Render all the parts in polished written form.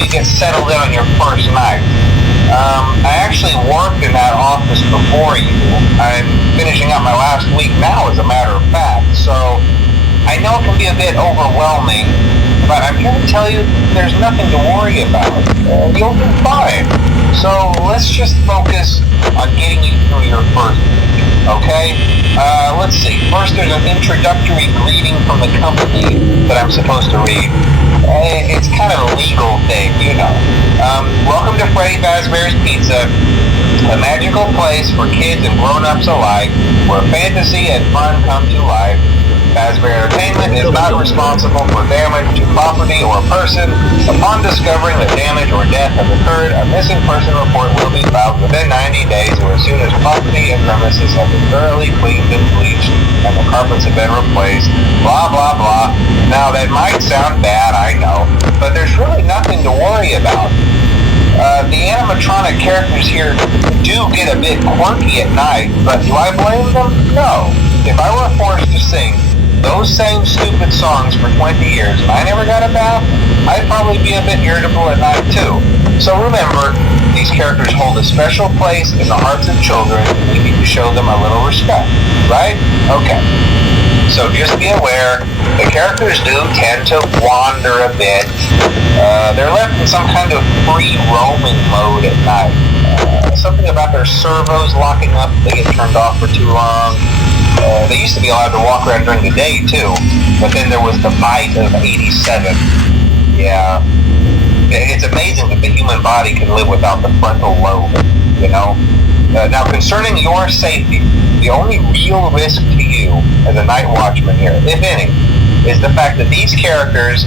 you get settled in on your first night. I actually worked in that office before you. I'm finishing up my last week now, as a matter of fact. So I know it can be a bit overwhelming, but I'm here to tell you there's nothing to worry about. You'll do fine. So let's just focus on getting you through your first week, okay? Let's see. First, there's an introductory greeting from the company that I'm supposed to read. It's kind of a legal thing, you know. Welcome to Freddy Fazbear's Pizza, a magical place for kids and grown-ups alike, where fantasy and fun come to life. Fazbear Entertainment is not responsible for damage to property or person. Upon discovering that damage or death has occurred, a missing person report will be filed within 90 days or as soon as property and premises have been thoroughly cleaned and bleached and the carpets have been replaced. Blah, blah, blah. Now, that might sound bad, I know, but there's really nothing to worry about. The animatronic characters here do get a bit quirky at night, but do I blame them? No. If I were forced to sing those same stupid songs for 20 years and I never got a bath, I'd probably be a bit irritable at night too. So remember, these characters hold a special place in the hearts of children and we need to show them a little respect, right? Okay. So just be aware, the characters do tend to wander a bit. They're left in some kind of free roaming mode at night. Something about their servos locking up if they get turned off for too long. They used to be allowed to walk around during the day too, but then there was the bite of 87. Yeah. It's amazing that the human body can live without the frontal lobe, you know? Now, concerning your safety, the only real risk to you as a night watchman here, if any, is the fact that these characters,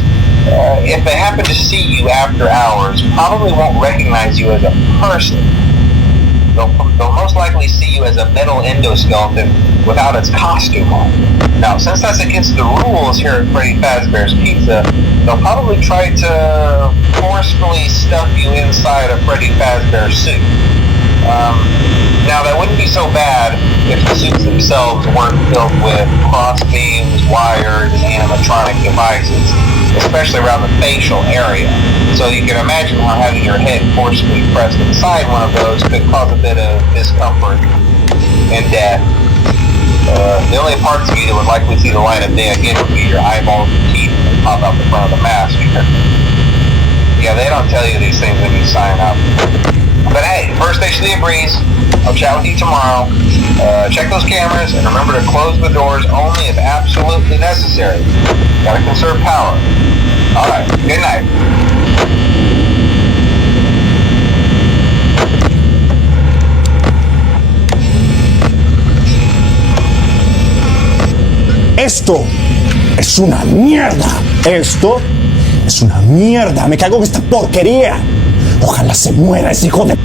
if they happen to see you after hours, probably won't recognize you as a person. They'll most likely see you as a metal endoskeleton without its costume on. Now, since that's against the rules here at Freddy Fazbear's Pizza, they'll probably try to forcefully stuff you inside a Freddy Fazbear suit. Now, that wouldn't be so bad if the suits themselves weren't filled with cross beams, wires, and animatronic devices, especially around the facial area. So you can imagine how having your head forcibly pressed inside one of those could cause a bit of discomfort and death. The only parts of you that would likely see the light of day again would be your eyeballs and teeth that pop out the front of the mask. Yeah, they don't tell you these things when you sign up. But hey, first station of the breeze. I'll chat with you tomorrow. Check those cameras and remember to close the doors only if absolutely necessary. Gotta conserve power. Alright, good night. Esto es una mierda. Esto es una mierda. Me cago en esta porquería. Ojalá se muera ese hijo de...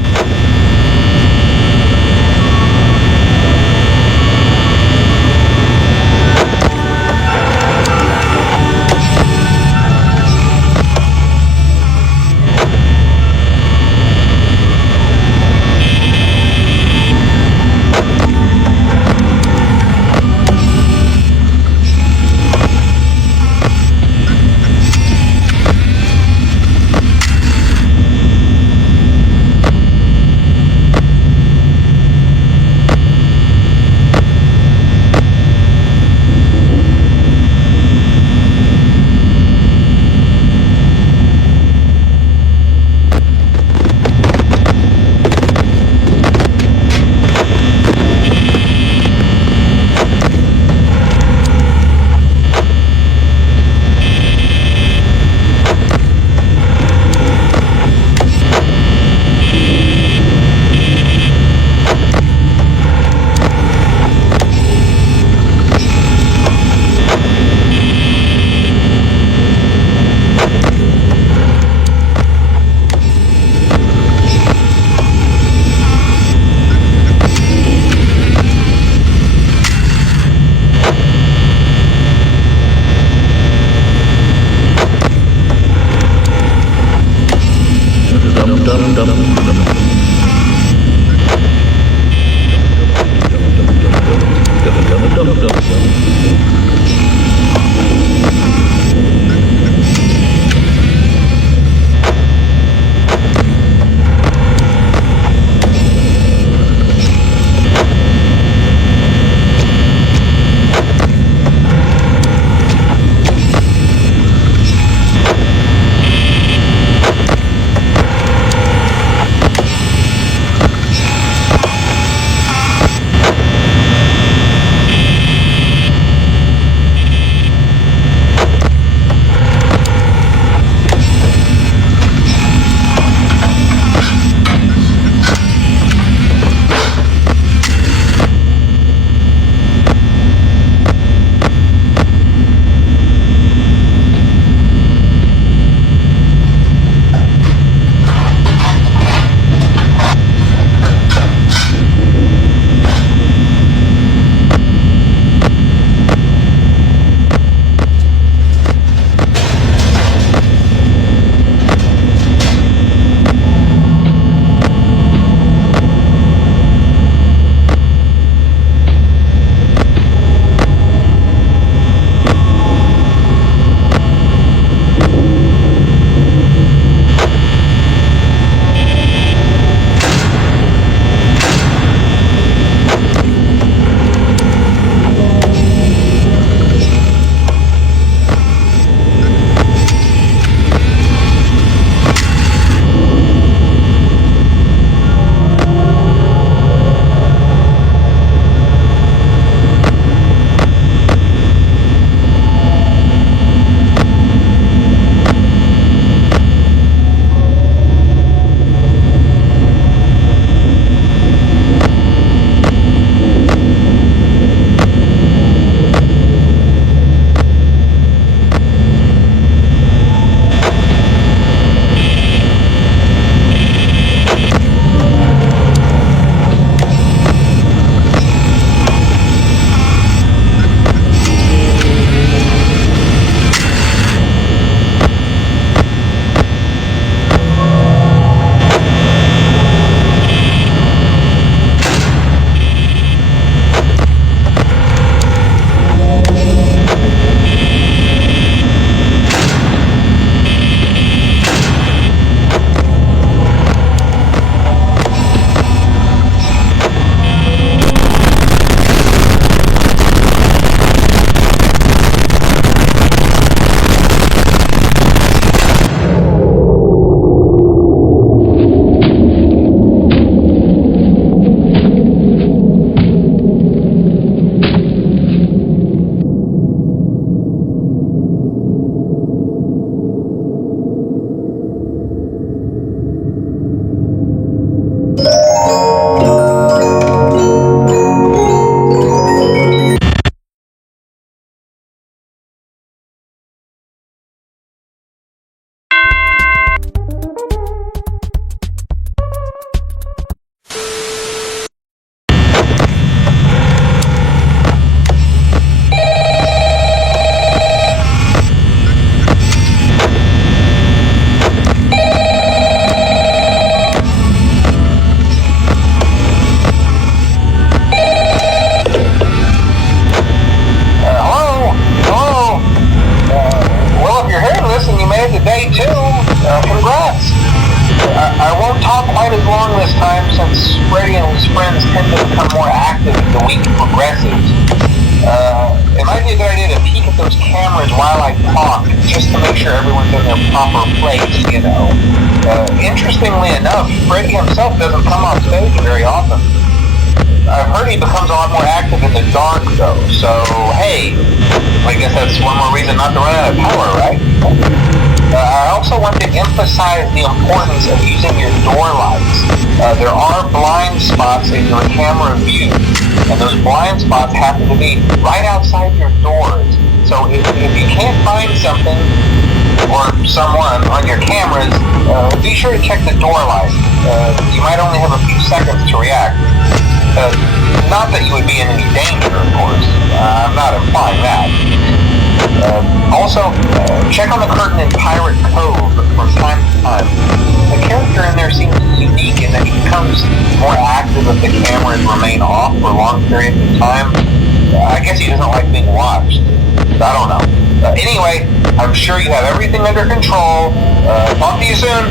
those cameras while I talk, just to make sure everyone's in their proper place, you know. Interestingly enough, Freddy himself doesn't come on stage very often. I've heard he becomes a lot more active in the dark, though, so, hey, I guess that's one more reason not to run out of power, right? I also want to emphasize the importance of using your door lights. There are blind spots in your camera view, and those blind spots happen to be right outside your doors. So if you can't find something or someone on your cameras, be sure to check the door light. You might only have a few seconds to react. Not that you would be in any danger, of course. I'm not implying that. Also, check on the curtain in Pirate Cove from time to time. The character in there seems unique in that he becomes more active if the cameras remain off for long periods of time. I guess he doesn't like being watched. I don't know. Anyway, I'm sure you have everything under control. Talk to you soon.